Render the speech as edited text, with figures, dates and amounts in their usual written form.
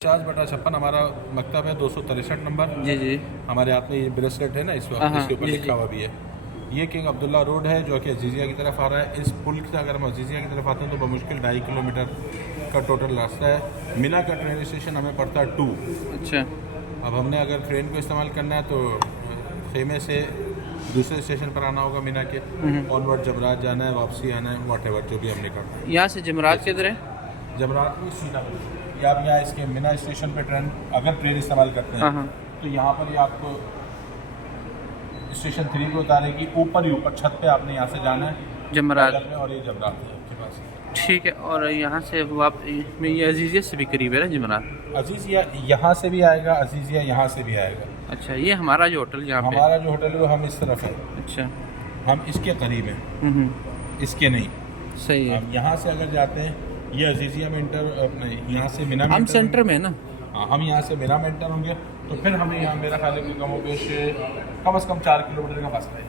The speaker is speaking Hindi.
50/56 हमारा मकतब है, 263 नंबर। जी जी। हमारे हाथ में ये ब्रेसलेट है ना, इस वक्त इसके ऊपर लिखा हुआ भी है। ये किंग अब्दुल्ला रोड है जो कि अजीज़िया की तरफ आ रहा है। इस पुल से अगर हम अजीज़िया की तरफ आते हैं तो बमुश्किल 2.5 किलोमीटर का टोटल रास्ता है। मिना का ट्रेन स्टेशन हमें पड़ता है 2। अच्छा। अब हमने अगर ट्रेन को इस्तेमाल करना है तो खेमे से दूसरे स्टेशन पर आना होगा मिना के, ऑनवर्ड जमरात जाना है, वापसी आना है, वॉट जो भी हमने करना है। यहाँ से जमरात किधर है? जमरात में सीधा या आप यहाँ इसके मिना स्टेशन पे अगर ट्रेन इस्तेमाल करते हैं तो यहाँ पर ही आपको स्टेशन 3 पे उतारेगी। ऊपर ही ऊपर छत पे आपने यहाँ से जाना है जमरात में, और ये जमरात है आपके पास। ठीक है। और यहाँ से ये अजीज़िया से भी करीब है ना जमरात? अजीज़िया यहाँ से भी आएगा, अजीज़िया यहाँ से भी आएगा। अच्छा, ये हमारा जो होटल यहाँ पे? हमारा जो होटल है वो हम इस तरफ है। अच्छा, हम इसके करीब हैं, इसके नहीं। सही है। हम यहाँ से अगर जाते हैं, ये अजीज़िया में इंटर, यहाँ से मिना में हम सेंटर में है ना? हाँ, हम यहाँ से मिना में इंटर होंगे तो फिर हमें यहाँ मेरा ख्याल है कि कम से कम 4 किलोमीटर का फासला है।